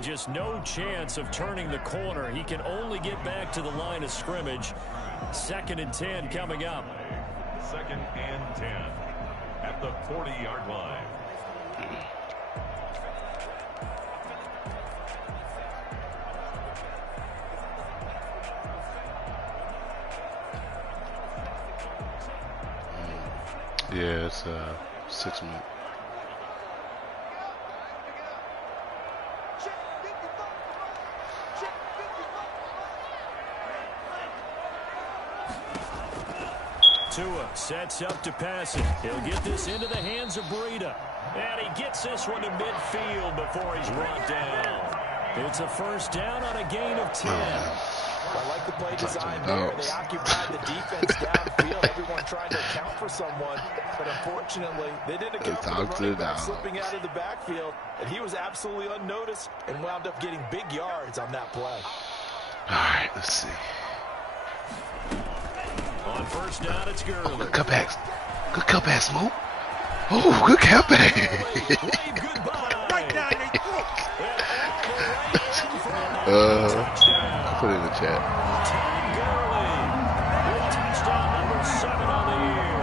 And just no chance of turning the corner. He can only get back to the line of scrimmage. 2nd and 10 coming up. 2nd and 10 at the 40-yard line. Yeah, it's 6 minutes. Tua sets up to pass it. He'll get this into the hands of Breida. And he gets this one to midfield before he's brought down. It's a 1st down on a gain of 10. I like the play design there. They occupied the defense downfield. Everyone trying to account for someone. But unfortunately, they didn't account for the running back slipping out of the backfield. And he was absolutely unnoticed and wound up getting big yards on that play. All right, let's see. On 1st down, it's Gurley. Oh, good cutbacks. Good cutbacks, Smoke. Oh, good cutback. I'll put it in the chat. Todd Gurley with touchdown number 7 on the year.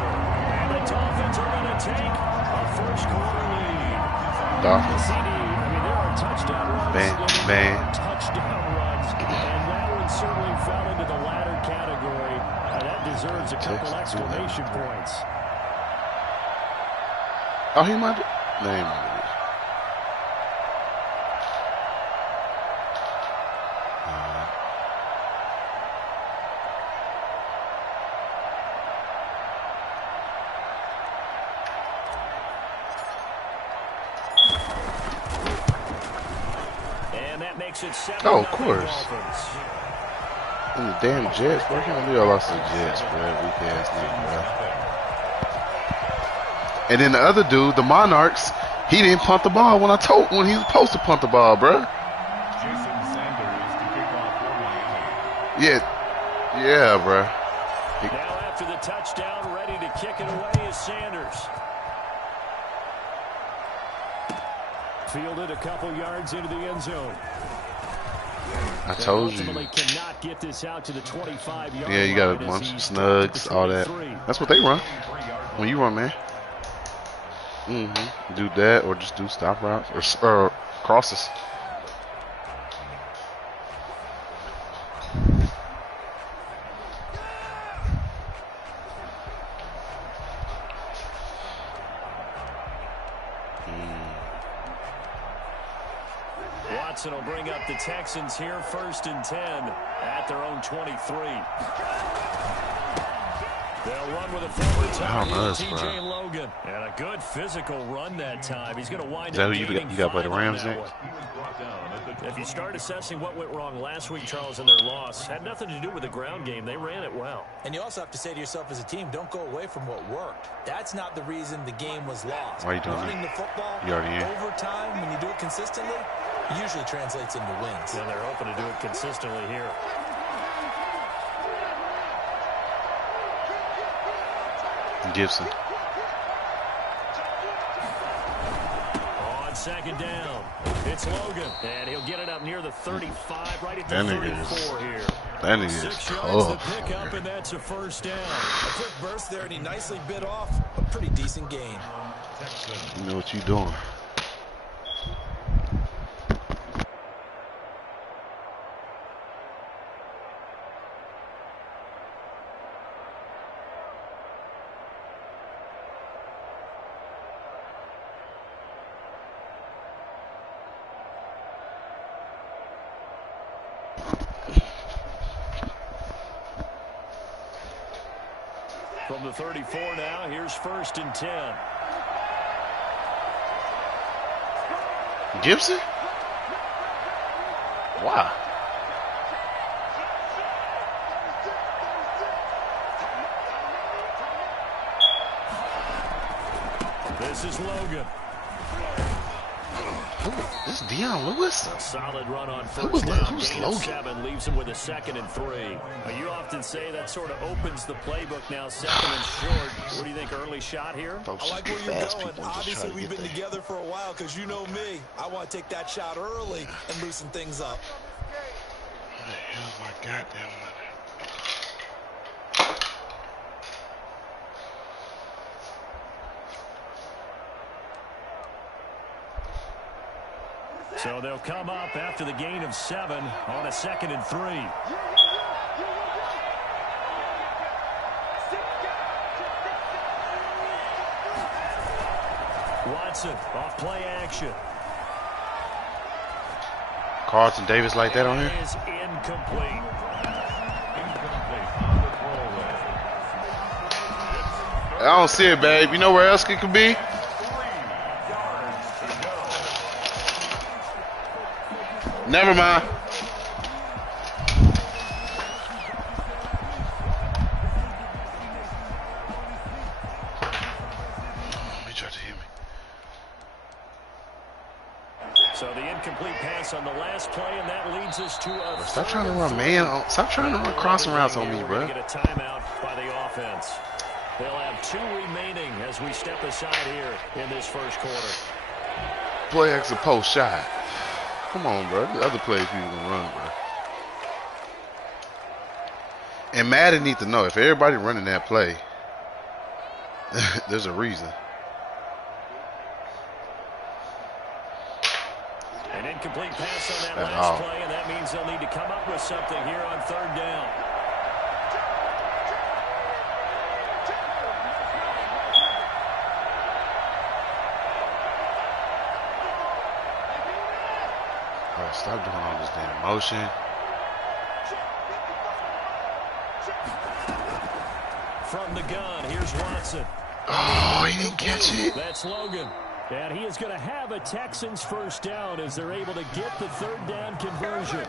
And the Dolphins are going to take a 1st quarter lead. Dolphins. CD, I mean, there are touchdown runs. Bang. Touchdown runs. And that one certainly fell into the latter category. That deserves a couple exclamation points. Oh, he might be. No, he might be. And that makes it 7. Oh, of course. And the damn Jets. Why can't we all lost to the Jets, bro? Weak ass nigga, bro. And then the other dude, the Monarchs, he didn't punt the ball when he was supposed to punt the ball, bro. Jason Sanders to kick off for Miami. Yeah, bro. Now after the touchdown, ready to kick it away is Sanders. Fielded a couple yards into the end zone. I told you. Cannot get this out to the 25-yard Yeah, you got a bunch of snugs, all that. That's what they run. When you run, man. Do that or just do stop routes or crosses. Watson will bring up the Texans here 1st and 10 at their own 23. They'll run with a forward target, T.J. Logan. And a good physical run that time. He's going to wind up gaining 5 play the Rams next? If you start assessing what went wrong last week, Charles, in their loss, had nothing to do with the ground game. They ran it well. And you also have to say to yourself as a team, don't go away from what worked. That's not the reason the game was lost. Why are you doing Running the football over time, when you do it consistently, usually translates into wins. And they're hoping to do it consistently here. Gibson. On 2nd down, it's Logan, and he'll get it up near the 35, right at the 34 here. That nigga is 6 yards to pick tough. up, and that's a 1st down. A quick burst there, and he nicely bit off a pretty decent gain. You know what you doing. From the 34 now, here's 1st and 10. Gibson? Wow. This is Logan. This is Dion Lewis. A solid run on first down. Who's Gain of 7 leaves him with a 2nd and 3. You often say that sort of opens the playbook now, 2nd and short. What do you think, early shot here? I like where you're going. Obviously, we've been together for a while because you know me. I want to take that shot early and loosen things up. What the hell is my goddamn money? So they'll come up after the gain of 7 on a 2nd and 3. Watson off play action. Carlton Davis like that on here? Is incomplete. I don't see it, babe. You know where else it could be? Never mind. He tried to hit me. So the incomplete pass on the last play, and that leads us to a... Stop trying to run man. Stop trying to run crossing routes on me, bro. Get a timeout by the offense. They'll have 2 remaining as we step aside here in this first quarter. Play extra post shot. Come on, bro. The other plays people can run, bro. And Madden need to know if everybody running that play, there's a reason. An incomplete pass on that last play, and that means they'll need to come up with something here on 3rd down. Stop doing all this damn motion. From the gun, here's Watson. Oh, he didn't catch it. That's Logan. And he is going to have a Texans first down as they're able to get the 3rd down conversion.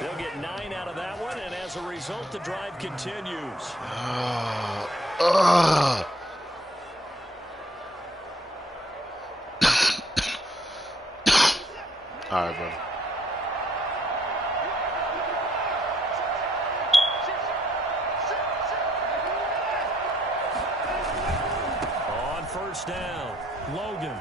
They'll get 9 out of that one, and as a result, the drive continues. All right, bro. First down, Logan.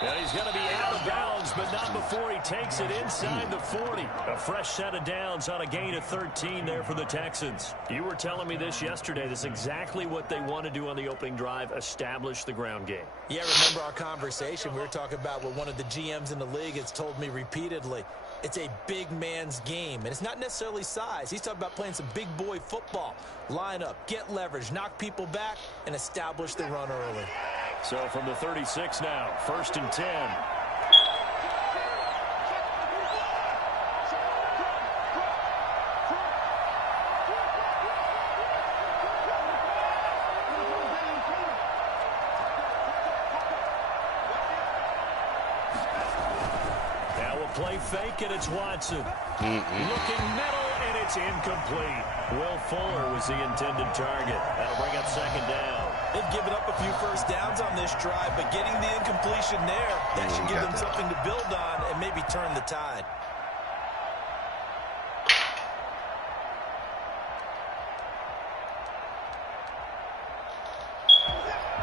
And he's going to be out of bounds, but not before he takes it inside the 40. A fresh set of downs on a gain of 13 there for the Texans. You were telling me this yesterday. This is exactly what they want to do on the opening drive, establish the ground game. Yeah, remember our conversation? We were talking about what one of the GMs in the league has told me repeatedly. It's a big man's game, and it's not necessarily size. He's talking about playing some big boy football. Line up, get leverage, knock people back, and establish the run early. So from the 36 now, 1st and 10. Play fake, and it's Watson. Looking middle, and it's incomplete. Will Fuller was the intended target. That'll bring up 2nd down. They've given up a few first downs on this drive, but getting the incompletion there, that should give them something to build on and maybe turn the tide.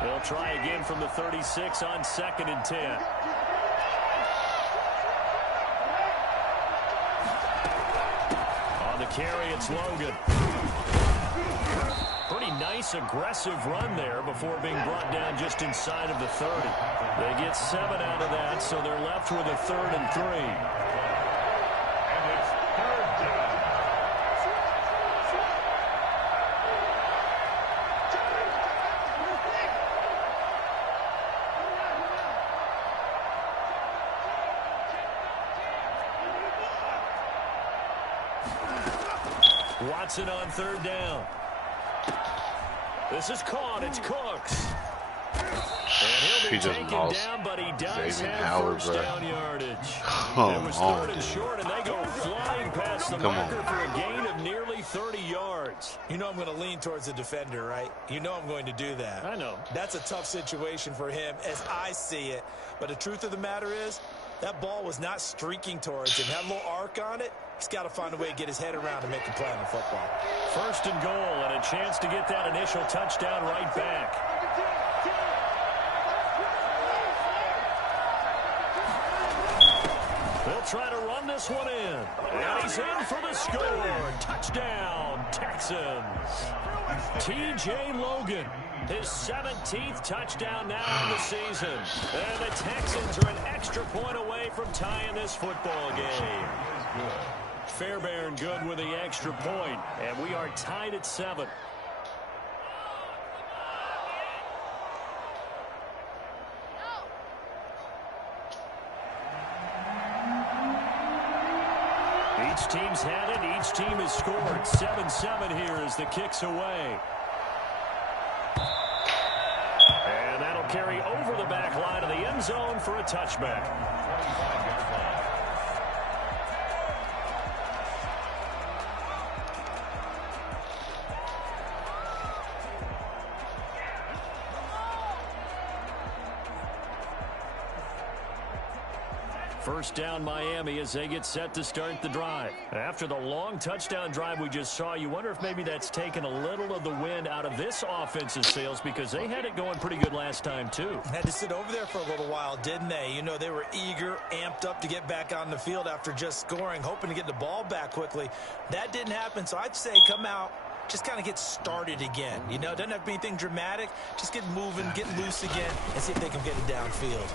They'll try again from the 36 on 2nd and 10. Carry, it's Logan. Pretty nice, aggressive run there before being brought down just inside of the 30. They get 7 out of that, so they're left with a 3rd and 3. And it's 3rd down. Watson on 3rd down. This is caught. It's Cooks. He just lost down, but he does Xavier have Howard, first bro. down yardage. Come It was on, third and short, and they go flying past the marker for a gain of nearly 30 yards. You know I'm going to lean towards the defender, right? You know I'm going to do that. I know. That's a tough situation for him as I see it. But the truth of the matter is, that ball was not streaking towards him. Had a little arc on it. He's got to find a way to get his head around and make a play on the football. First and goal, and a chance to get that initial touchdown right back. They'll try to run this one in. And he's in for the score. Touchdown, Texans. T.J. Logan, his 17th touchdown now in the season. And the Texans are an extra point away from tying this football game. Fairbairn good with the extra point, and we are tied at 7. Each team's had it. Each team has scored. 7-7 here as the kick's away. And that'll carry over the back line of the end zone for a touchback. First down Miami as they get set to start the drive. After the long touchdown drive we just saw, you wonder if maybe that's taken a little of the wind out of this offense's sails because they had it going pretty good last time too. Had to sit over there for a little while, didn't they? You know, they were eager, amped up to get back on the field after just scoring, hoping to get the ball back quickly. That didn't happen, so I'd say come out, just kind of get started again. You know, doesn't have to be anything dramatic. Just get moving, get loose again, and see if they can get it downfield.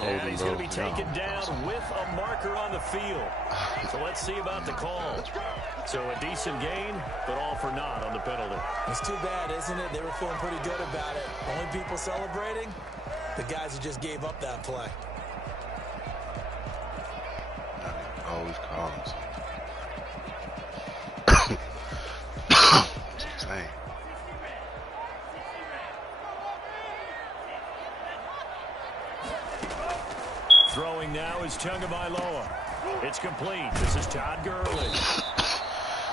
And he's going to be taken down with a marker on the field. So let's see about the call. So a decent gain, but all for naught on the penalty. It's too bad, isn't it? They were feeling pretty good about it. Only people celebrating, the guys who just gave up that play. Always calls. Insane. Throwing now is Tagovailoa. It's complete. This is Todd Gurley.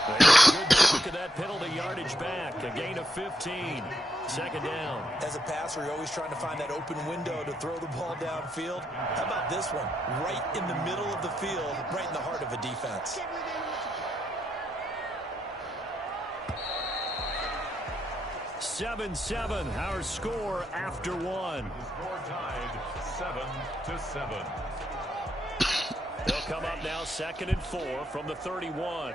A good chunk of that penalty yardage back. A gain of 15. Second down. As a passer, you're always trying to find that open window to throw the ball downfield. How about this one? Right in the middle of the field, right in the heart of a defense. Seven, our score after one. The score tied 7-7. They'll come up now 2nd and 4 from the 31.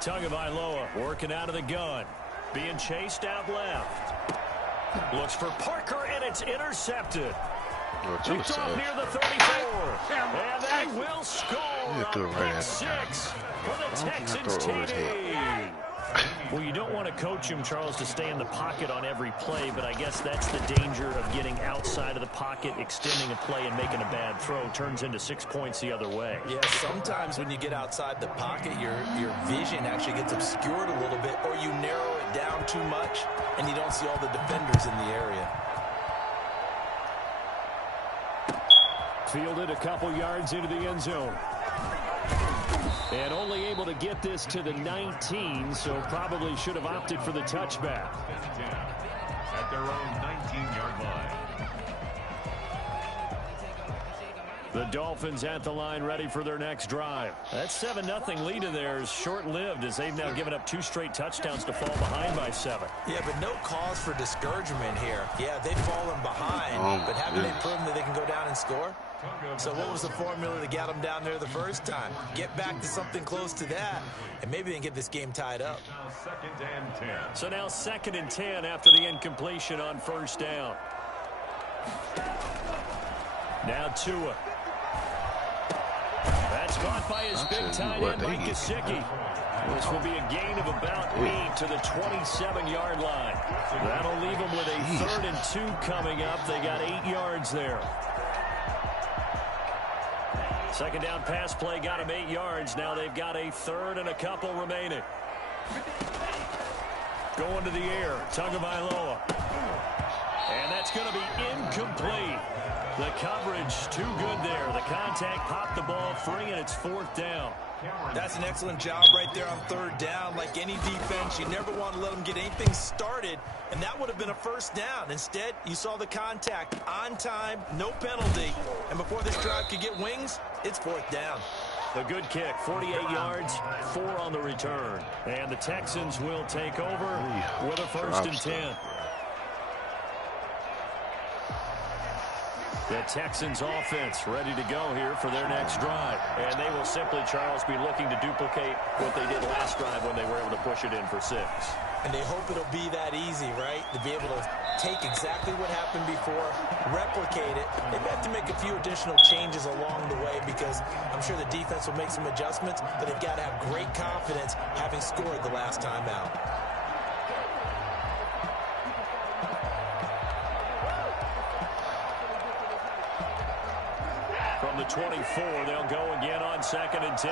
Tagovailoa working out of the gun. Being chased out left. Looks for Parker, and it's intercepted. Picked off near the 34. And they will score on pick 6 for the Texans TD. Well, you don't want to coach him, Charles, to stay in the pocket on every play, but I guess that's the danger of getting outside of the pocket, extending a play, and making a bad throw. Turns into 6 points the other way. Yeah, sometimes when you get outside the pocket, your vision actually gets obscured a little bit, or you narrow it down too much, and you don't see all the defenders in the area. Fielded a couple yards into the end zone. And only able to get this to the 19, so probably should have opted for the touchback. At their own 19-yard line. The Dolphins at the line ready for their next drive. That 7-0 lead of theirs short-lived as they've now given up 2 straight touchdowns to fall behind by 7. Yeah, but no cause for discouragement here. Yeah, they've fallen behind, but haven't they proven that they can go down and score? So what was the formula to get them down there the first time? Get back to something close to that, and maybe they can get this game tied up. Now 2nd and 10. So now 2nd and 10 after the incompletion on first down. Now Tua. That's caught by his big tight end, Mike Gesicki. This will be a gain of about 8 to the 27-yard line. That'll leave them with a 3rd and 2 coming up. They got 8 yards there. Second down pass play got him 8 yards. Now they've got a third and a couple remaining. Going to the air, Tagovailoa. And that's going to be incomplete. The coverage too good there. The contact popped the ball free, and it's 4th down. That's an excellent job right there on 3rd down. Like any defense, you never want to let them get anything started, and that would have been a 1st down. Instead, you saw the contact on time, no penalty, and before this drive could get wings, it's 4th down. A good kick, 48 yards, 4 on the return. And the Texans will take over with a 1st and 10. The Texans offense ready to go here for their next drive. And they will simply, Charles, be looking to duplicate what they did last drive when they were able to push it in for 6. And they hope it'll be that easy, right? To be able to take exactly what happened before, replicate it. They may have to make a few additional changes along the way because I'm sure the defense will make some adjustments, but they've got to have great confidence having scored the last time out. From the 24, they'll go again on 2nd and 10.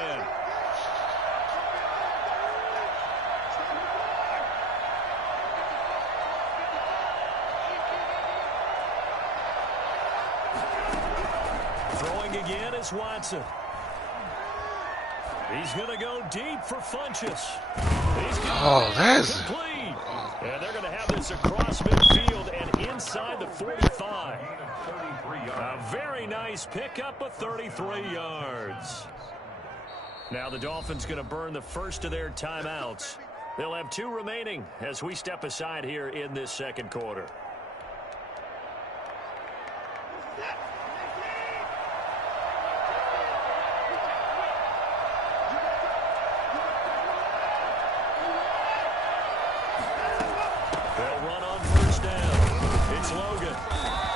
Throwing again is Watson. He's going to go deep for Funchess. That's complete. And they're going to have this across midfield and inside the 45. A very nice pickup of 33 yards. Now the Dolphins going to burn the first of their timeouts. They'll have 2 remaining as we step aside here in this 2nd quarter. They'll run on 1st down. It's Logan.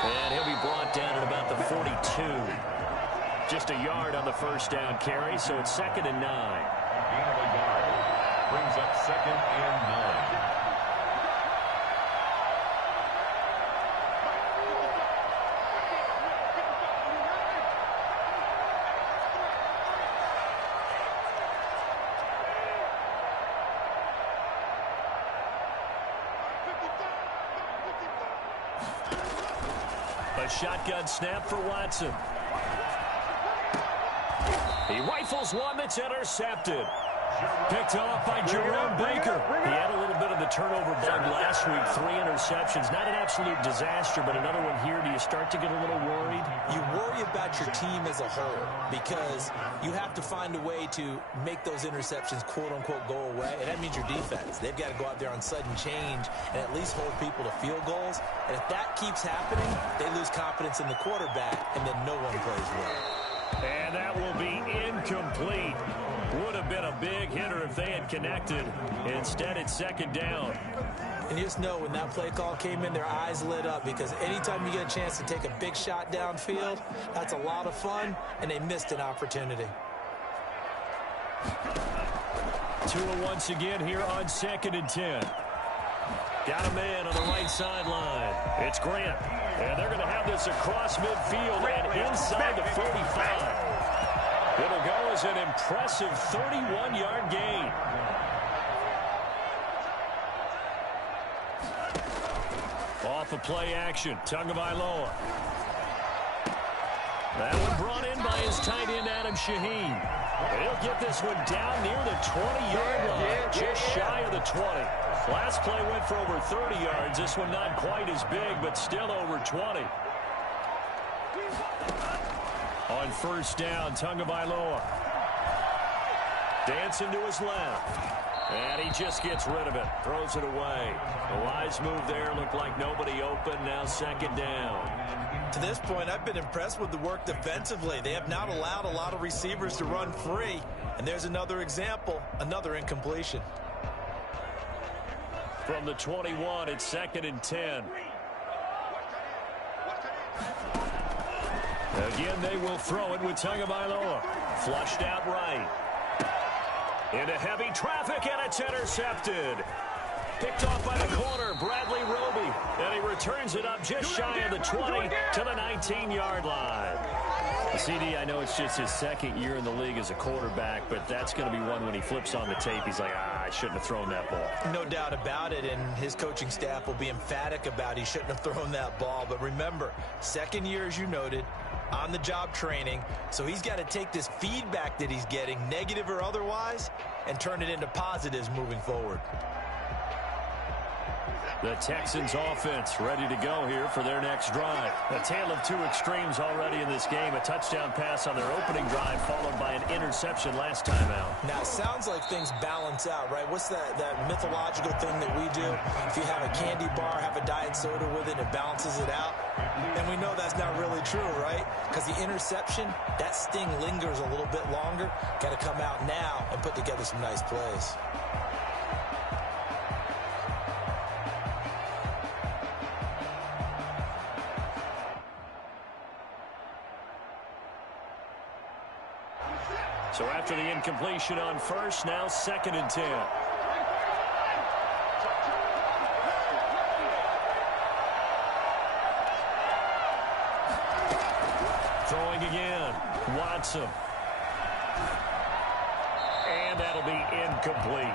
And he'll be brought down at about the 42. Just a yard on the 1st down carry, so it's 2nd and 9. Gain of a yard. Brings up 2nd and 9. A shotgun snap for Watson. He rifles one that's intercepted. Picked off by Jerome Baker. He had a little bit of the turnover bug last week. 3 interceptions. Not an absolute disaster, but another one here. Do you start to get a little worried? You worry about your team as a whole because you have to find a way to make those interceptions quote-unquote go away, and that means your defense. They've got to go out there on sudden change and at least hold people to field goals, and if that keeps happening, they lose confidence in the quarterback, and then no one plays well. And that will be incomplete. Would have been a big hitter if they had connected. Instead, it's 2nd down. And you just know when that play call came in, their eyes lit up because anytime you get a chance to take a big shot downfield, that's a lot of fun, and they missed an opportunity. Tua once again here on 2nd and 10. Got a man on the right sideline. It's Grant. And they're going to have this across midfield and inside the 45. It'll go as an impressive 31-yard gain. Off of play action, Tagovailoa. That one brought in by his tight end, Adam Shaheen. He'll get this one down near the 20-yard line, just shy of the 20. Last play went for over 30 yards. This one not quite as big, but still over 20. On 1st down, Tagovailoa. Dancing to his left. And he just gets rid of it. Throws it away. A wise move there. Looked like nobody open. Now 2nd down. To this point, I've been impressed with the work defensively. They have not allowed a lot of receivers to run free. And there's another example, another incompletion. From the 21, it's 2nd and 10. Again, they will throw it with Tagovailoa. Flushed out right. Into heavy traffic, and it's intercepted. Picked off by the corner, Bradley Roby. And he returns it up just shy of the 20 to the 19-yard line. CD, I know it's just his second year in the league as a quarterback, but that's going to be one when he flips on the tape, he's like, I shouldn't have thrown that ball. No doubt about it, and his coaching staff will be emphatic about he shouldn't have thrown that ball. But remember, second year, as you noted, on-the-job training, so he's got to take this feedback that he's getting, negative or otherwise, and turn it into positives moving forward. The Texans offense ready to go here for their next drive. A tale of two extremes already in this game. A touchdown pass on their opening drive followed by an interception last time out. Now, it sounds like things balance out, right? What's that mythological thing that we do? If you have a candy bar, have a diet soda with it, it balances it out. And we know that's not really true, right? Because the interception, that sting lingers a little bit longer. Got to come out now and put together some nice plays. So after the incompletion on first, now 2nd and 10. Throwing again. Watson. And that'll be incomplete.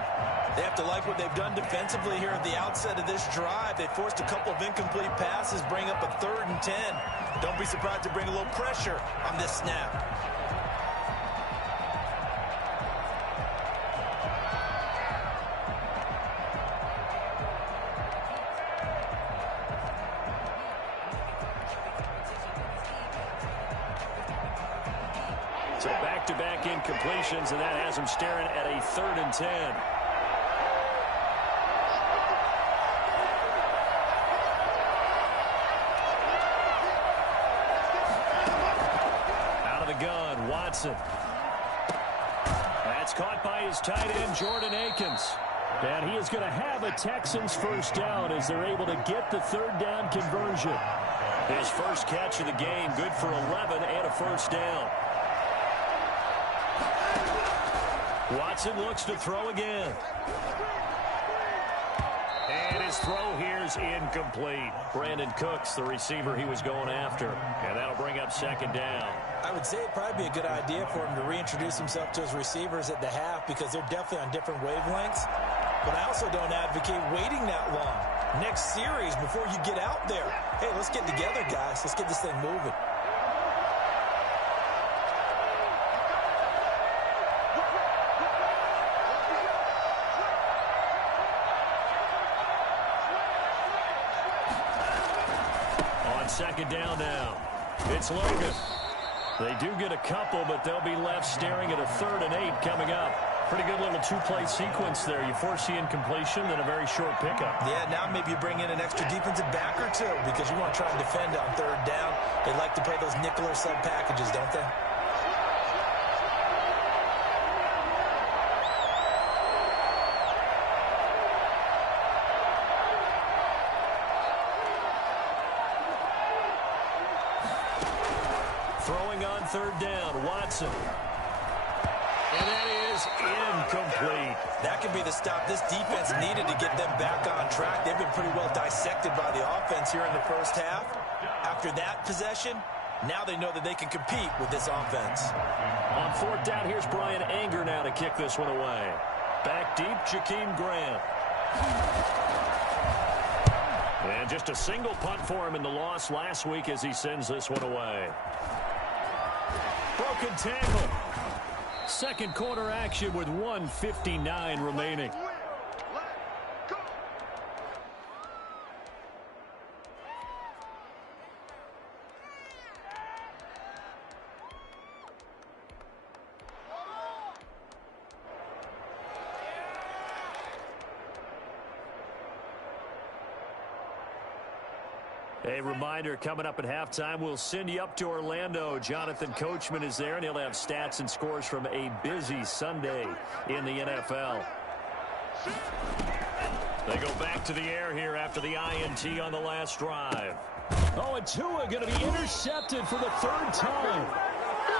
They have to like what they've done defensively here at the outset of this drive. They forced a couple of incomplete passes, bring up a 3rd and 10. Don't be surprised to bring a little pressure on this snap. So back-to-back incompletions, and that has him staring at a 3rd and 10. Out of the gun, Watson. That's caught by his tight end, Jordan Akins. And he is going to have a Texans first down as they're able to get the 3rd down conversion. His first catch of the game, good for 11 and a first down. Watson looks to throw again. And his throw here is incomplete. Brandon Cooks, the receiver he was going after. And that'll bring up 2nd down. I would say it'd probably be a good idea for him to reintroduce himself to his receivers at the half because they're definitely on different wavelengths. But I also don't advocate waiting that long. Next series, before you get out there, hey, let's get together, guys. Let's get this thing moving. On 2nd down now, it's Logan. They do get a couple, but they'll be left staring at a 3rd and 8 coming up. Pretty good little two-play sequence there. You force the incompletion, then a very short pickup. Yeah, now maybe you bring in an extra defensive back or two because you want to try and defend on 3rd down. They like to play those nickel or sub packages, don't they? Throwing on 3rd down, Watson. And that is incomplete. That could be the stop this defense needed to get them back on track. They've been pretty well dissected by the offense here in the first half. After that possession, now they know that they can compete with this offense. On 4th down, here's Brian Anger now to kick this one away. Back deep, Jakeem Grant. And just a single punt for him in the loss last week as he sends this one away. Broken tackle. 2nd quarter action with 1:59 remaining. A reminder, coming up at halftime, we'll send you up to Orlando. Jonathan Coachman is there, and he'll have stats and scores from a busy Sunday in the NFL. They go back to the air here after the INT on the last drive. Oh, and Tua going to be intercepted for the 3rd time.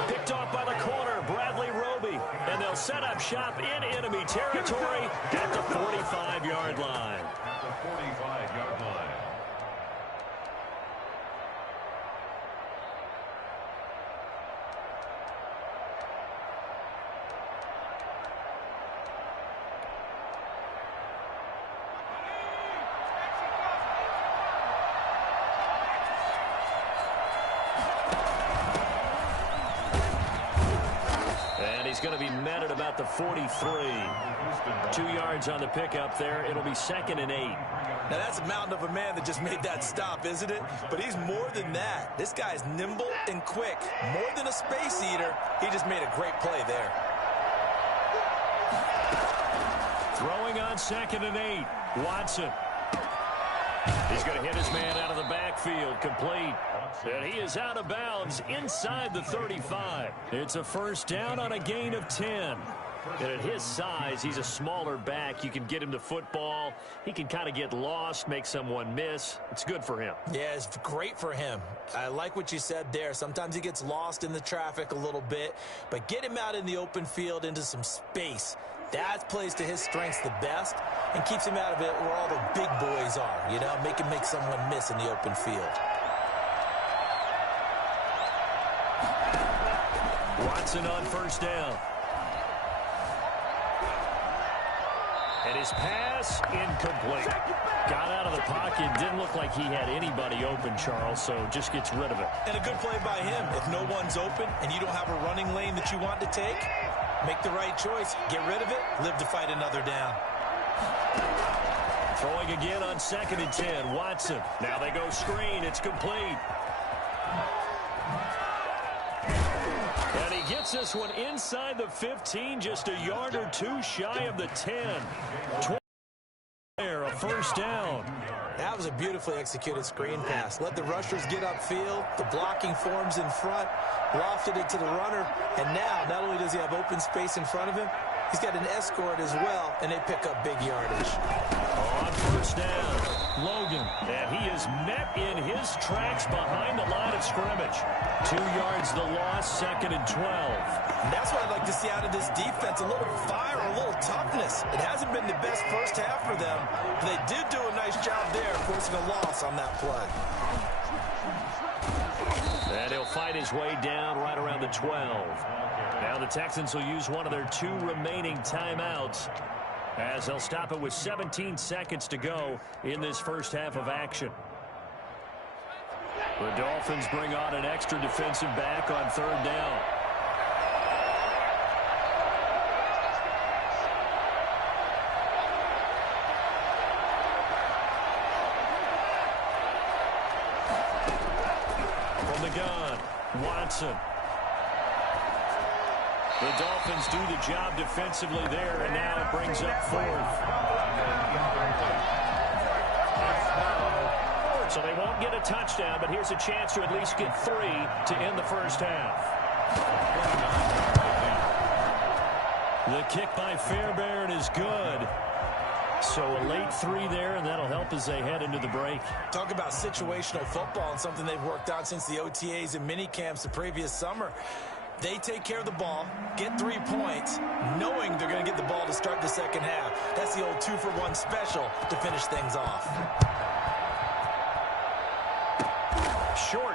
Picked off by the corner, Bradley Roby. And they'll set up shop in enemy territory at the 45-yard line. At the 45-yard line. he's going to be met at about the 43. 2 yards on the pickup there. It'll be 2nd and 8. Now, that's a mountain of a man that just made that stop, isn't it? But he's more than that. This guy's nimble and quick. More than a space eater, he just made a great play there. Throwing on 2nd and 8. Watson. He's going to hit his man out of the backfield. Complete. And he is out of bounds inside the 35. It's a first down on a gain of 10. And at his size, he's a smaller back. You can get him to football. He can kind of get lost, make someone miss. It's good for him. Yeah, it's great for him. I like what you said there. Sometimes he gets lost in the traffic a little bit. But get him out in the open field into some space. That plays to his strengths the best and keeps him out of it where all the big boys are. You know, make him make someone miss in the open field. Watson on first down. And his pass incomplete. Got out of the pocket. Didn't look like he had anybody open, Charles, so just gets rid of it. And a good play by him. If no one's open and you don't have a running lane that you want to take, make the right choice. Get rid of it. Live to fight another down. Throwing again on 2nd and 10. Watson. Now they go screen. It's complete. And he gets this one inside the 15, just a yard or two shy of the 10. 20 there, a first down. That was a beautifully executed screen pass. Let the rushers get upfield. The blocking forms in front. Lofted it to the runner. And now, not only does he have open space in front of him, he's got an escort as well, and they pick up big yardage. On first down, Logan. And he is met in his tracks behind the line of scrimmage. 2 yards the loss, 2nd and 12. And that's what I'd like to see out of this defense. A little fire, a little toughness. It hasn't been the best first half for them, but they did do a nice job there, forcing a loss on that play. And he'll fight his way down right around the 12. Now the Texans will use one of their 2 remaining timeouts as they'll stop it with 17 seconds to go in this first half of action. The Dolphins bring on an extra defensive back on 3rd down. From the gun, Watson. The Dolphins do the job defensively there, and now it brings up 4th. So they won't get a touchdown, but here's a chance to at least get 3 to end the first half. The kick by Fairbairn is good. So a late 3 there, and that'll help as they head into the break. Talk about situational football and something they've worked on since the OTAs and mini camps the previous summer. They take care of the ball, get 3 points, knowing they're going to get the ball to start the second half. That's the old 2-for-1 special to finish things off.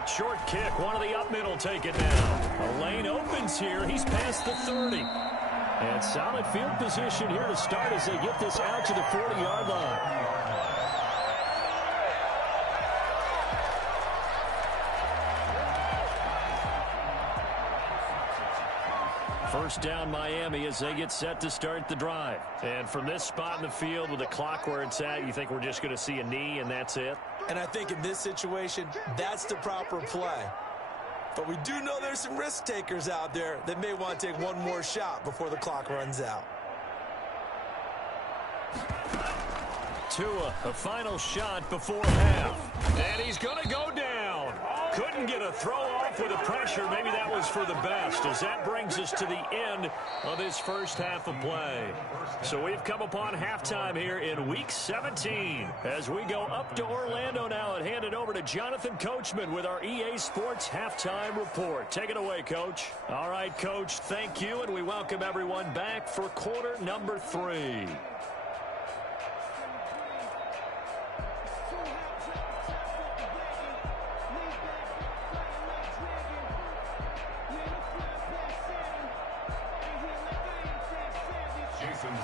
Short kick. One of the up middle take it now. A lane opens here. He's past the 30. And solid field position here to start as they get this out to the 40-yard line. First down Miami as they get set to start the drive. And from this spot in the field with the clock where it's at, you think we're just going to see a knee and that's it? And I think in this situation, that's the proper play. But we do know there's some risk takers out there that may want to take one more shot before the clock runs out. Tua, a final shot before half. And he's going to go down. Couldn't get a throw off with the pressure. Maybe that was for the best, as that brings us to the end of this first half of play. So we've come upon halftime here in Week 17 as we go up to Orlando now and hand it over to Jonathan Coachman with our EA Sports Halftime Report. Take it away, Coach. All right, Coach, thank you, and we welcome everyone back for quarter number 3.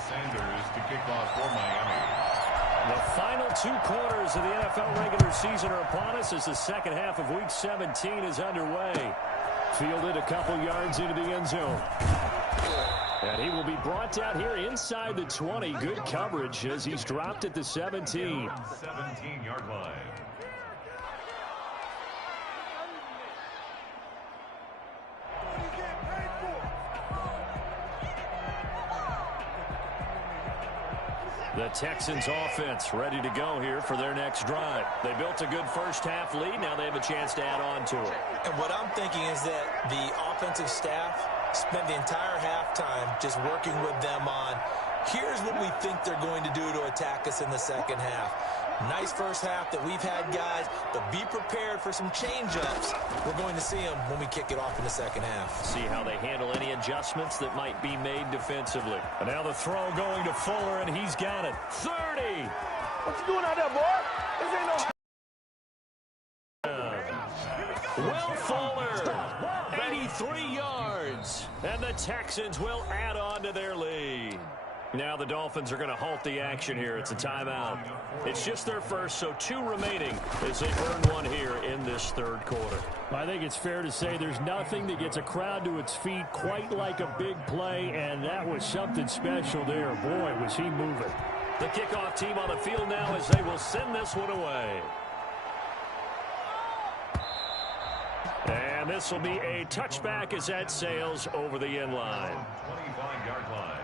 Sanders to kick off for Miami. The final 2 quarters of the NFL regular season are upon us as the second half of Week 17 is underway. Fielded a couple yards into the end zone. And he will be brought down here inside the 20. Good coverage as he's dropped at the 17. 17-yard line. The Texans offense ready to go here for their next drive. They built a good first half lead. Now they have a chance to add on to it. And what I'm thinking is that the offensive staff spent the entire halftime just working with them on, here's what we think they're going to do to attack us in the second half. Nice first half that we've had, guys, but be prepared for some change-ups. We're going to see them when we kick it off in the second half. See how they handle any adjustments that might be made defensively. And now the throw going to Fuller, and he's got it. 30. What you doing out there, boy? This ain't no... Will Fuller, 83 yards. And the Texans will add on to their lead. Now the Dolphins are going to halt the action here. It's a timeout. It's just their first, so 2 remaining as they burn one here in this third quarter. I think it's fair to say there's nothing that gets a crowd to its feet quite like a big play, and that was something special there. Boy, was he moving. The kickoff team on the field now as they will send this one away. And this will be a touchback as that sails over the end line. 25-yard line.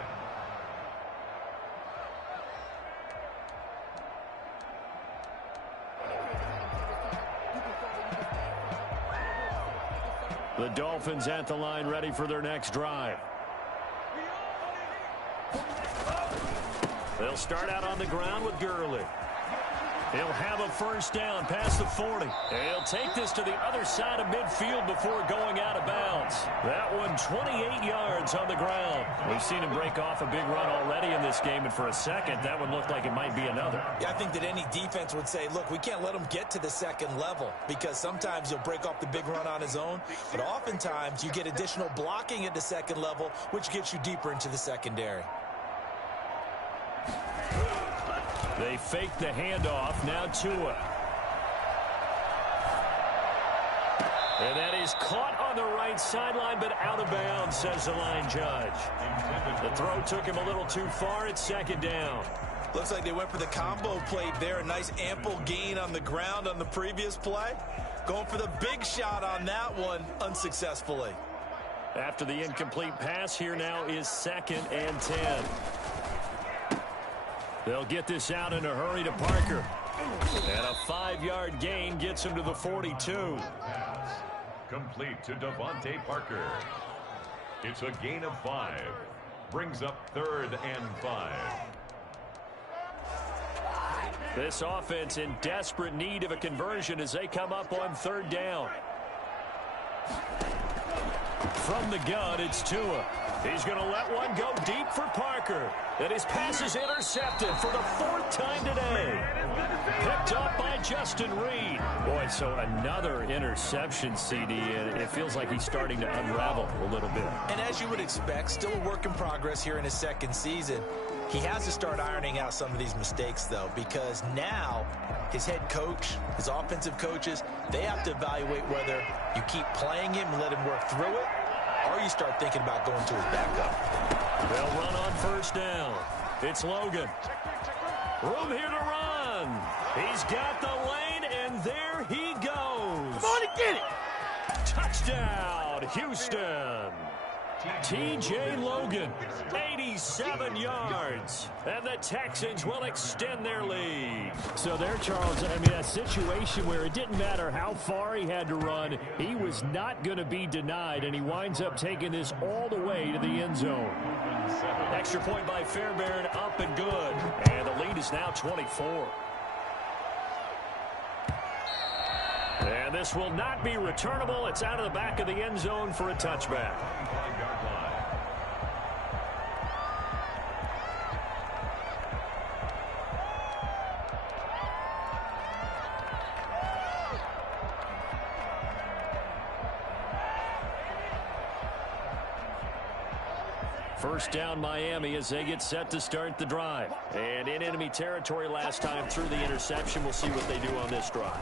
The Dolphins at the line ready for their next drive. They'll start out on the ground with Gurley. He'll have a first down past the 40. He'll take this to the other side of midfield before going out of bounds. That one 28 yards on the ground. We've seen him break off a big run already in this game, and for a second, that one looked like it might be another. Yeah, I think that any defense would say, look, we can't let him get to the second level because sometimes he'll break off the big run on his own, but oftentimes you get additional blocking at the second level, which gets you deeper into the secondary. They fake the handoff. Now Tua. And that is caught on the right sideline, but out of bounds, says the line judge. The throw took him a little too far. It's second down. Looks like they went for the combo play there. A nice ample gain on the ground on the previous play. Going for the big shot on that one unsuccessfully. After the incomplete pass, here now is 2nd and 10. They'll get this out in a hurry to Parker. And a 5-yard gain gets him to the 42. Complete to Devontae Parker. It's a gain of 5. Brings up 3rd and 5. This offense in desperate need of a conversion as they come up on 3rd down. From the gun, it's Tua. He's going to let one go deep for Parker. And his pass is intercepted for the 4th time today. Picked up by Justin Reed. Boy, so another interception, CD. And it feels like he's starting to unravel a little bit. And as you would expect, still a work in progress here in his 2nd season. He has to start ironing out some of these mistakes, though, because now his head coach, his offensive coaches, they have to evaluate whether you keep playing him and let him work through it, or you start thinking about going to his backup. They'll run on 1st down. It's Logan. Room here to run. He's got the lane, and there he goes. Come on and get it. Touchdown, Houston. T.J. Logan, 87 yards. And the Texans will extend their lead. So there, Charles, I mean, a situation where it didn't matter how far he had to run, he was not going to be denied, and he winds up taking this all the way to the end zone. Extra point by Fairbairn, up and good. And the lead is now 24. And this will not be returnable. It's out of the back of the end zone for a touchback. First down, Miami, as they get set to start the drive. And in enemy territory last time through the interception. We'll see what they do on this drive.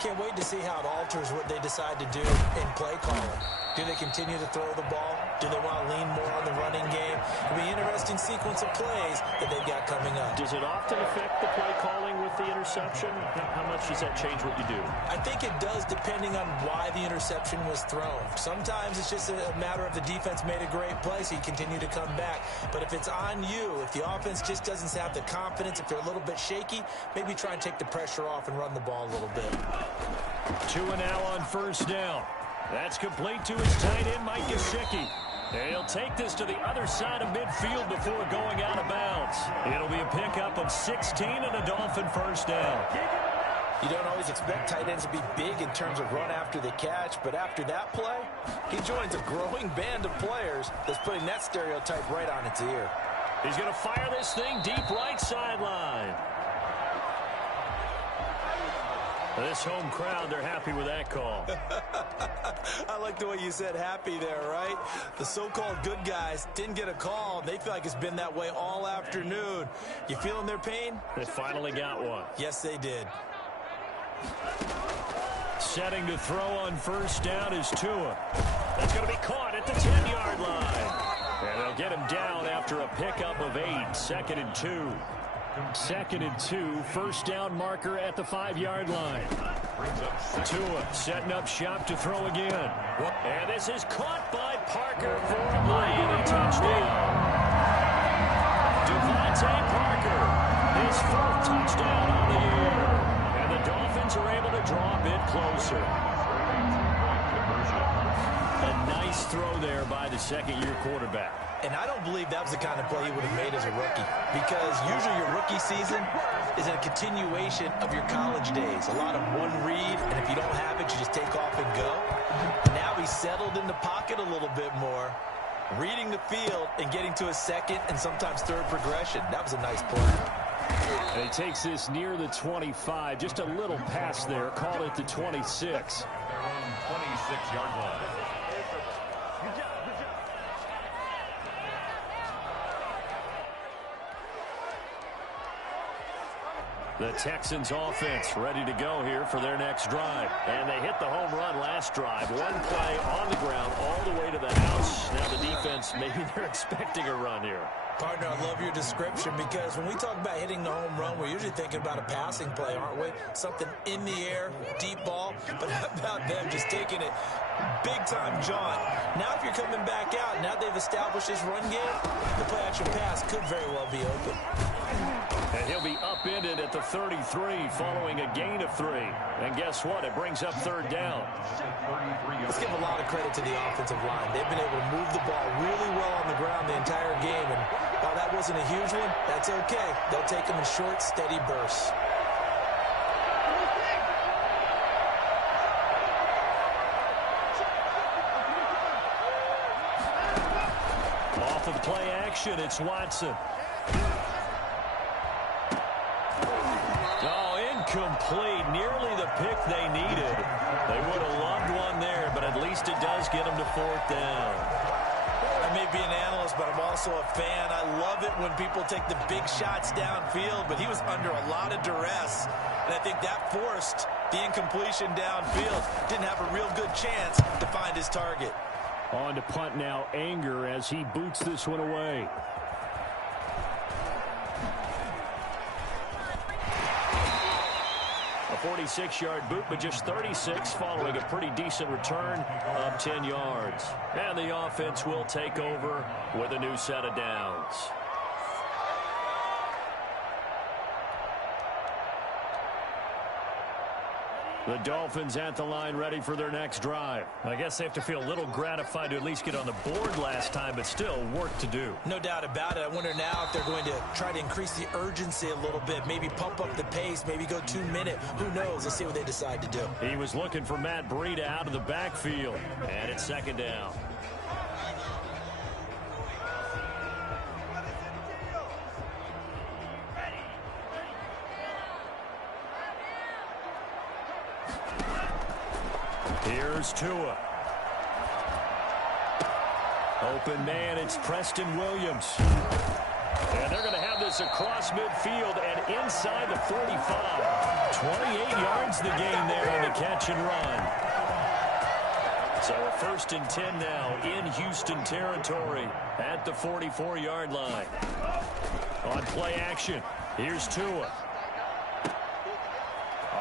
Can't wait to see how it alters what they decide to do in play calling. Do they continue to throw the ball? Do they want to lean more on the running game? It'll be an interesting sequence of plays that they've got coming up. Does it often affect the play calling with the interception? How much does that change what you do? I think it does, depending on why the interception was thrown. Sometimes it's just a matter of the defense made a great play, so you continue to come back. But if it's on you, if the offense just doesn't have the confidence, if they're a little bit shaky, maybe try and take the pressure off and run the ball a little bit. 2 and now on first down. That's complete to his tight end, Mike Gesicki. He'll take this to the other side of midfield before going out of bounds. It'll be a pickup of 16 and a Dolphin first down. You don't always expect tight ends to be big in terms of run after the catch, but after that play, he joins a growing band of players that's putting that stereotype right on its ear. He's going to fire this thing deep right sideline. This home crowd, they're happy with that call. I like the way you said happy there, right? The so-called good guys didn't get a call. They feel like it's been that way all afternoon. You feeling their pain? They finally got one. Yes, they did. Setting to throw on first down is Tua. That's going to be caught at the 10-yard line. And they'll get him down after a pickup of 8. 2nd and 2. 2nd and 2, first down marker at the 5-yard line. Tua setting up shop to throw again. And this is caught by Parker for a Miami touchdown. Devontae Parker, his 4th touchdown on the year. And the Dolphins are able to draw a bit closer. A nice throw there by the second-year quarterback. And I don't believe that was the kind of play he would have made as a rookie, because usually your rookie season is a continuation of your college days. A lot of one read, and if you don't have it, you just take off and go. Now he's settled in the pocket a little bit more, reading the field and getting to his second and sometimes third progression. That was a nice play. And he takes this near the 25, just a little pass there, called it the 26. Their own 26-yard line. The Texans offense ready to go here for their next drive. And they hit the home run last drive. One play on the ground all the way to the house. Now the defense, maybe they're expecting a run here. Partner, I love your description, because when we talk about hitting the home run, we're usually thinking about a passing play, aren't we? Something in the air, deep ball. But how about them just taking it big-time jaunt? Now if you're coming back out, now they've established this run game, the play-action pass could very well be open. And he'll be upended at the 33 following a gain of 3. And guess what? It brings up 3rd down. Let's give a lot of credit to the offensive line. They've been able to move the ball really well on the ground the entire game. And while that wasn't a huge one, that's okay. They'll take them in short, steady bursts. Off of play action, it's Watson. Complete, nearly the pick they needed. They would have loved one there, but at least it does get them to 4th down. I may be an analyst, but I'm also a fan. I love it when people take the big shots downfield, but he was under a lot of duress, and I think that forced the incompletion downfield. Didn't have a real good chance to find his target. On to punt now, Anger, as he boots this one away. A 46-yard boot, but just 36 following a pretty decent return of 10 yards. And the offense will take over with a new set of downs. The Dolphins at the line ready for their next drive. I guess they have to feel a little gratified to at least get on the board last time, but still work to do. No doubt about it. I wonder now if they're going to try to increase the urgency a little bit, maybe pump up the pace, maybe go 2-minute. Who knows? Let's see what they decide to do. He was looking for Matt Breida out of the backfield, and it's 2nd down. Here's Tua. Open man, it's Preston Williams. And they're going to have this across midfield and inside the 45. 28 yards the gain there on the catch and run. So a 1st and 10 now in Houston territory at the 44-yard line. On play action, here's Tua.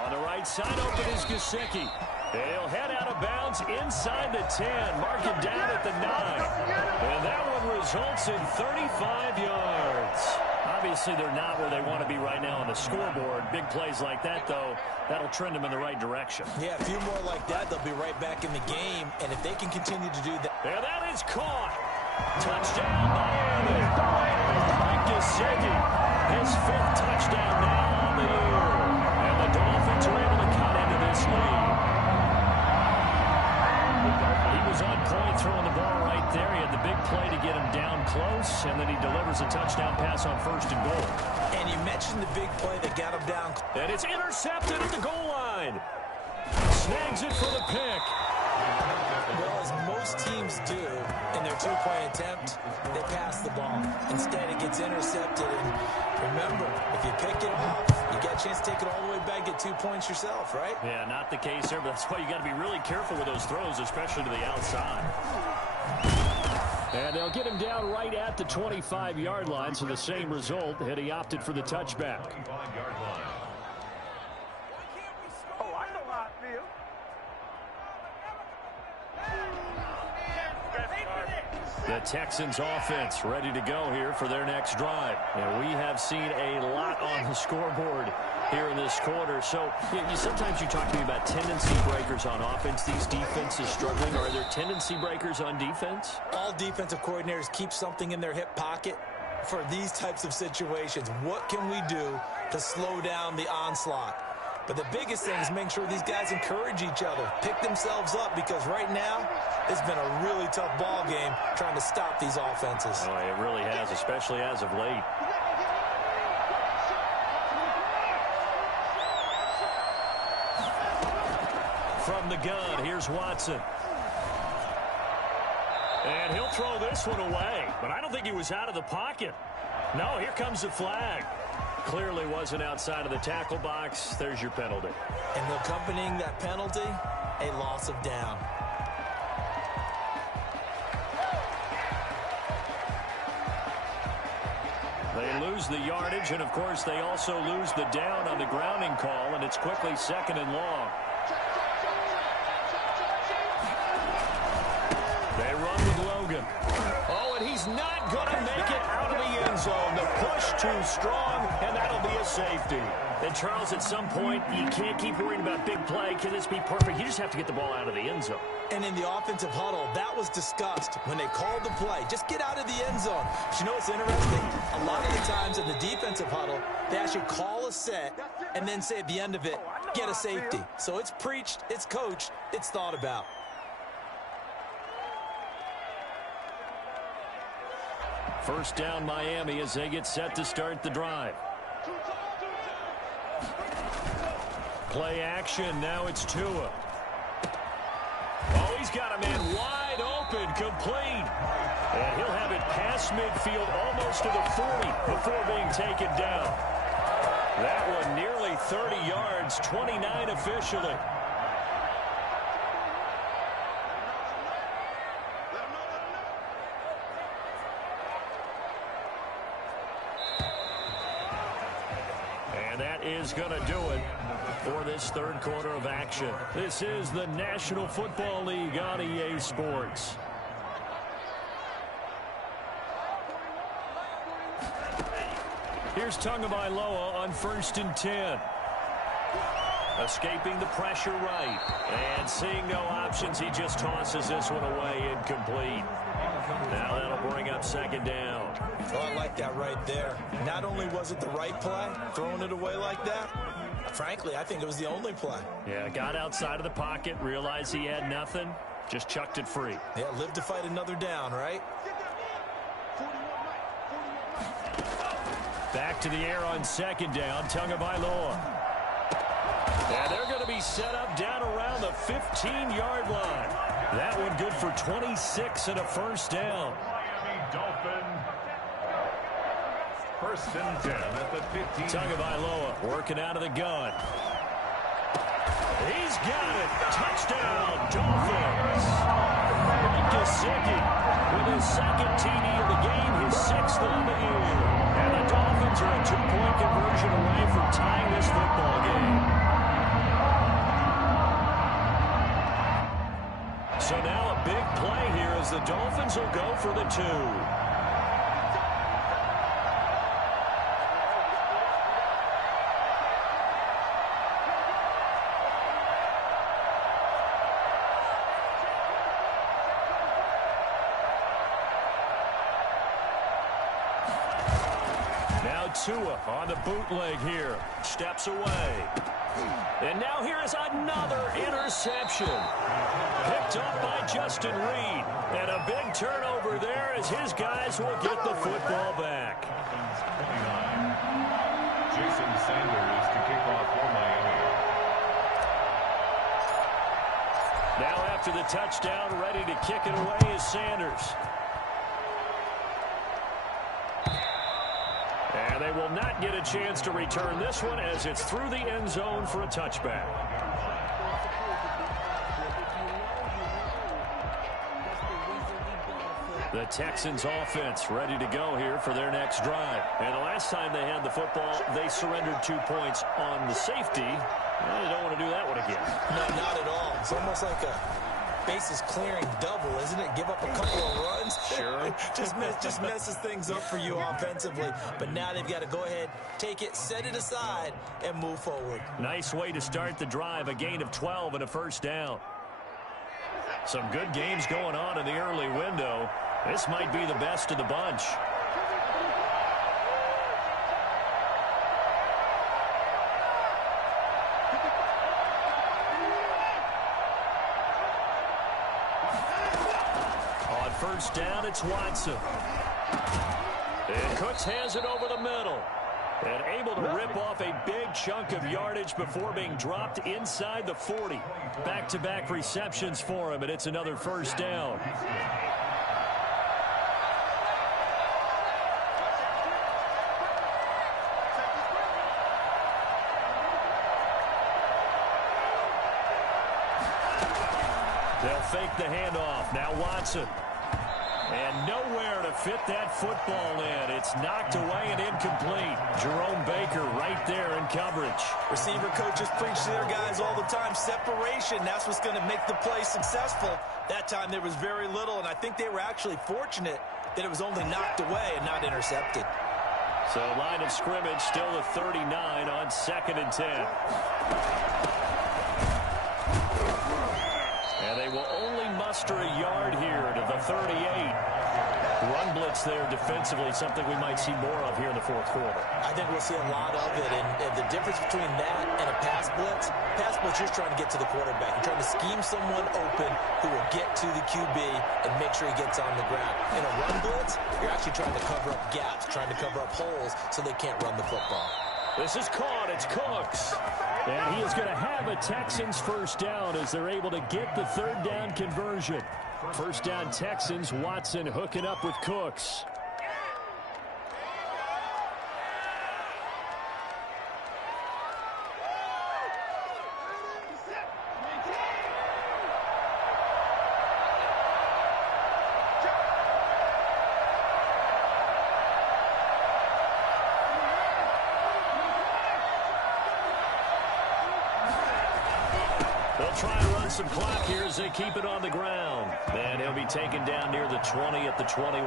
On the right side, open is Gesicki. He'll head out of bounds inside the 10. Mark it down at the 9. And that one results in 35 yards. Obviously, they're not where they want to be right now on the scoreboard. Big plays like that, though, that'll trend them in the right direction. Yeah, a few more like that, they'll be right back in the game. And if they can continue to do that. And that is caught. Touchdown, Miami. Mike Gesicki, his 5th touchdown now on the year. And the Dolphins are able to cut into this lead. He was on point throwing the ball right there. He had the big play to get him down close, and then he delivers a touchdown pass on 1st and goal. And you mentioned the big play that got him down. And it's intercepted at the goal line. Snags it for the pick. Well, as most teams do in their 2-point attempt, they pass the ball. Instead, it gets intercepted. And remember, if you pick it off, you got a chance to take it all the way back, get 2 points yourself, right? Yeah, not the case there, but that's why you got to be really careful with those throws, especially to the outside. And they'll get him down right at the 25-yard line, so the same result, and he opted for the touchback. 25-yard line. Oh, I know how I feel. The Texans offense ready to go here for their next drive. And we have seen a lot on the scoreboard here in this quarter. So sometimes you talk to me about tendency breakers on offense. These defenses struggling. Are there tendency breakers on defense? All defensive coordinators keep something in their hip pocket for these types of situations. What can we do to slow down the onslaught? But the biggest thing is making sure these guys encourage each other, pick themselves up, because right now it's been a really tough ball game trying to stop these offenses. Oh, it really has, especially as of late. From the gun, here's Watson. And he'll throw this one away, but I don't think he was out of the pocket. No, here comes the flag. Clearly wasn't outside of the tackle box. There's your penalty. And accompanying that penalty, a loss of down. They lose the yardage, and, of course, they also lose the down on the grounding call, and it's quickly 2nd and long. They run with Logan. Oh, and he's not going to make it out of the end zone. The push too strong, and that'll be a safety. And, Charles, at some point, you can't keep worrying about big play. Can this be perfect? You just have to get the ball out of the end zone. And in the offensive huddle, that was discussed when they called the play. Just get out of the end zone. But you know what's interesting? A lot of the times in the defensive huddle, they actually call a set and then say at the end of it, get a safety. So it's preached, it's coached, it's thought about. First down, Miami, as they get set to start the drive. Play action. Now it's Tua. Oh, he's got a man wide open, complete. And he'll have it past midfield almost to the 40 before being taken down. That one nearly 30 yards, 29 officially. And that is going to do it for this third quarter of action. This is the National Football League on EA Sports. Here's Tagovailoa on 1st and 10. Escaping the pressure right. And seeing no options, he just tosses this one away, incomplete. Now that'll bring up 2nd down. Oh, I like that right there. Not only was it the right play, throwing it away like that, frankly, I think it was the only play. Yeah, got outside of the pocket, realized he had nothing, just chucked it free. Yeah, live to fight another down, right? Back to the air on 2nd down, Tagovailoa. And they're going to be set up down around the 15-yard line. That one good for 26 and a first down. Miami Dolphin. 1st and 10 at the 15. Tagovailoa working out of the gun. He's got it. Touchdown, Dolphins. Mike Gesicki with his second TD of the game, his 6th on the year. And the Dolphins are a 2-point conversion away from tying this football game. So now a big play here as the Dolphins will go for the 2. Tua on the bootleg here. Steps away. And now here is another interception. Picked up by Justin Reed. And a big turnover there as his guys will get the football back. 29. Jason Sanders to kick off for Miami. Now after the touchdown, ready to kick it away is Sanders. And they will not get a chance to return this one as it's through the end zone for a touchback. The Texans offense ready to go here for their next drive. And the last time they had the football, they surrendered 2 points on the safety. Well, they don't want to do that one again. No, not at all. It's almost like a bases clearing double, isn't it? Give up a couple of runs. Sure. just messes things up for you offensively. But now they've got to go ahead, take it, set it aside, and move forward. Nice way to start the drive. A gain of 12 and a first down. Some good games going on in the early window. This might be the best of the bunch. First down, it's Watson. And Cooks has it over the middle. And able to rip off a big chunk of yardage before being dropped inside the 40. Back-to-back receptions for him, and it's another first down. They'll fake the handoff. Now Watson. And nowhere to fit that football in. It's knocked away and incomplete. Jerome Baker right there in coverage. Receiver coaches preach to their guys all the time. Separation, that's what's going to make the play successful. That time there was very little, and I think they were actually fortunate that it was only knocked away and not intercepted. So line of scrimmage still a 39 on 2nd and 10. And they will only muster a yard here to the 38. Run blitz there defensively, something we might see more of here in the fourth quarter. I think we'll see a lot of it, and the difference between that and a pass blitz, you're trying to get to the quarterback. You're trying to scheme someone open who will get to the QB and make sure he gets on the ground. In a run blitz, you're actually trying to cover up gaps, trying to cover up holes so they can't run the football. This is caught. It's Cooks. And he is going to have a Texans first down as they're able to get the third down conversion. First down Texans. Watson hooking up with Cooks. Try and run some clock here as they keep it on the ground. And he'll be taken down near the 20 at the 21.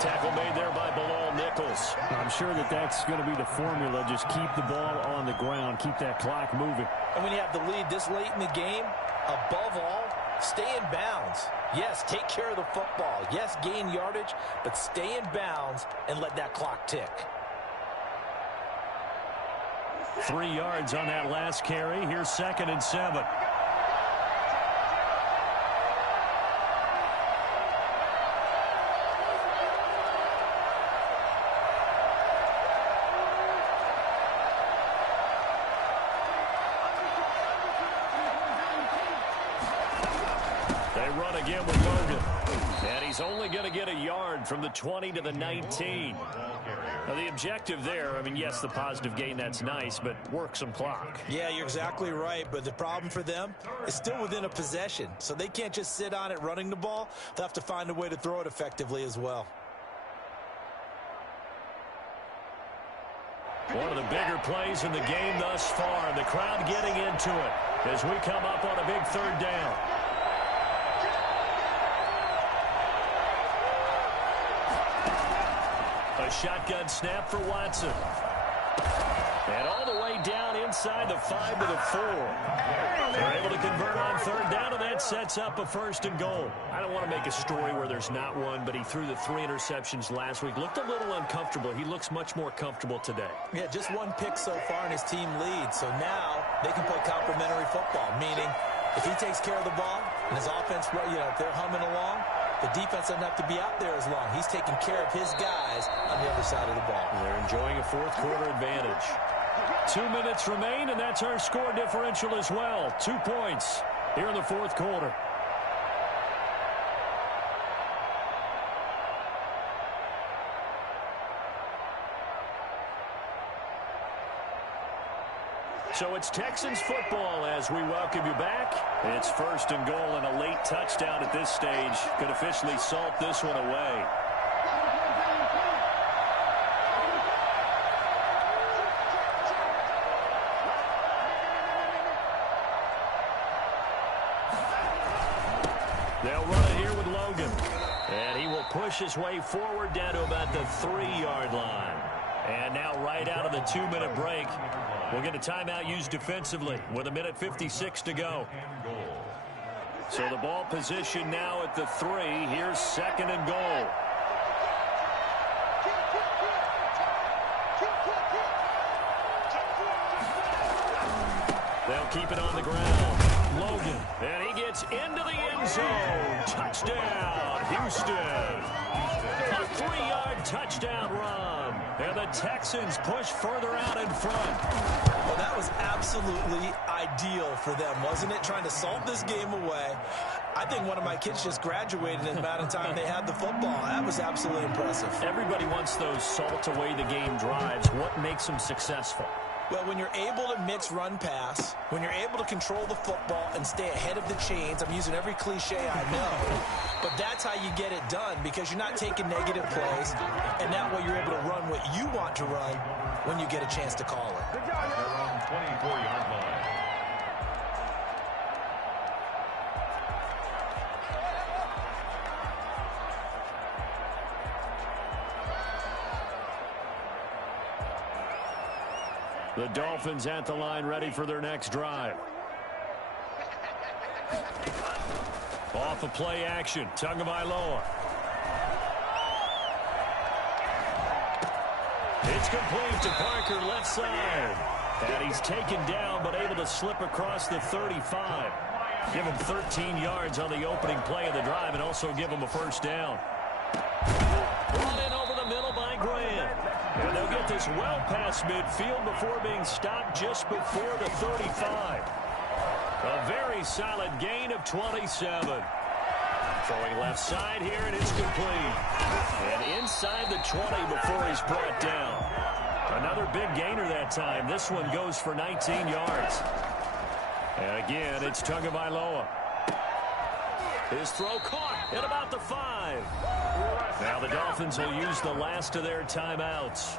Tackle made there by Bilal Nichols. I'm sure that's going to be the formula. Just keep the ball on the ground. Keep that clock moving. And when you have the lead this late in the game, above all, stay in bounds. Yes, take care of the football. Yes, gain yardage, but stay in bounds and let that clock tick. 3 yards on that last carry. Here's 2nd and 7. They run again with Logan. And he's only going to get a yard from the 20 to the 19. Ball carrier Now, the objective there, I mean, yes, the positive gain, that's nice, but work some clock. Yeah, you're exactly right, but the problem for them is still within a possession, so they can't just sit on it running the ball. They'll have to find a way to throw it effectively as well. One of the bigger plays in the game thus far, and the crowd getting into it as we come up on a big third down. A shotgun snap for Watson. And all the way down inside the 5 to the 4. They're able to convert on third down, and that sets up a 1st and goal. I don't want to make a story where there's not one, but he threw the 3 interceptions last week. Looked a little uncomfortable. He looks much more comfortable today. Yeah, just 1 pick so far, and his team leads. So now they can play complementary football, meaning if he takes care of the ball and his offense, if they're humming along, the defense doesn't have to be out there as long. He's taking care of his guys on the other side of the ball. They're enjoying a 4th quarter advantage. 2 minutes remain, and that's our score differential as well. 2 points here in the 4th quarter. So it's Texans football as we welcome you back. It's 1st and goal, and a late touchdown at this stage could officially salt this one away. They'll run it here with Logan. And he will push his way forward down to about the 3-yard line. And now right out of the 2-minute break, we'll get a timeout used defensively with 1:56 to go. So the ball position now at the 3. Here's 2nd and goal. They'll keep it on the ground. Logan, and he gets into the end zone. Touchdown, Houston. A 3-yard touchdown run. And the Texans push further out in front. Well, that was absolutely ideal for them, wasn't it? Trying to salt this game away. I think one of my kids just graduated in the amount of time they had the football. That was absolutely impressive. Everybody wants those salt away the game drives. What makes them successful? Well, when you're able to mix run-pass, when you're able to control the football and stay ahead of the chains, I'm using every cliche I know, but that's how you get it done because you're not taking negative plays, and that way you're able to run what you want to run when you get a chance to call it. They're on the 24-yard line. The Dolphins at the line ready for their next drive. Off of play action, Tagovailoa. It's complete to Parker, left side. And he's taken down, but able to slip across the 35. Give him 13 yards on the opening play of the drive and also give him a 1st down. Brought in over the middle by Graham. And they'll get this well past midfield before being stopped just before the 35. A very solid gain of 27. Throwing left side here, and it's complete. And inside the 20 before he's brought down. Another big gainer that time. This one goes for 19 yards. And again, it's Tagovailoa. His throw caught at about the 5. Now the Dolphins will use the last of their timeouts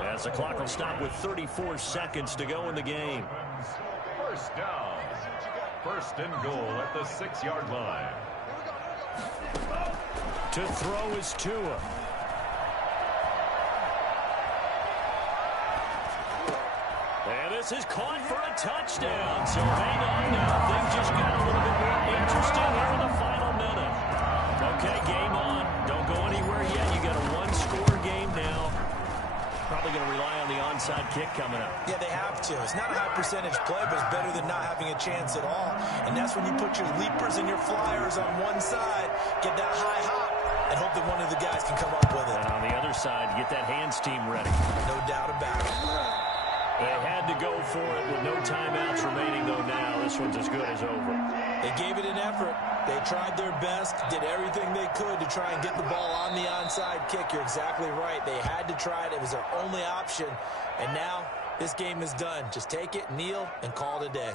as the clock will stop with 34 seconds to go in the game. 1st down. 1st and goal at the 6-yard line. To throw is Tua. And this is caught for a touchdown. So hang on now. Things just got a little bit more interesting here in the final minute. Okay, game on. Don't go anywhere yet. You got a 1-score game now. Probably going to rely on the onside kick coming up. Yeah, they have to. It's not a high percentage play, but it's better than not having a chance at all. And that's when you put your leapers and your flyers on one side, get that high hop, and hope that one of the guys can come up with it. And on the other side, get that hands team ready. No doubt about it. They had to go for it with no timeouts remaining, though. Now this one's as good as over. They gave it an effort. They tried their best, did everything they could to try and get the ball on the onside kick. You're exactly right. They had to try it. It was their only option. And now this game is done. Just take it, kneel, and call it a day.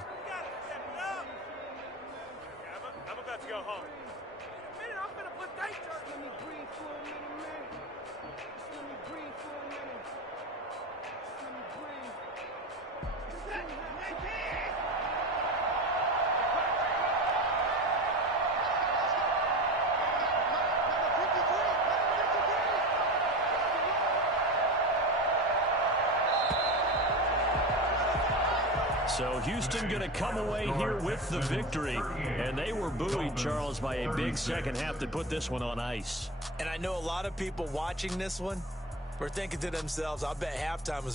I'm about to go home. I'm going to put danger. Let me breathe for a minute, man. Let me breathe for a minute. Let me breathe. So Houston going to come away here with the victory. And they were buoyed, Charles, by a big second half that put this one on ice. And I know a lot of people watching this one were thinking to themselves, I bet halftime was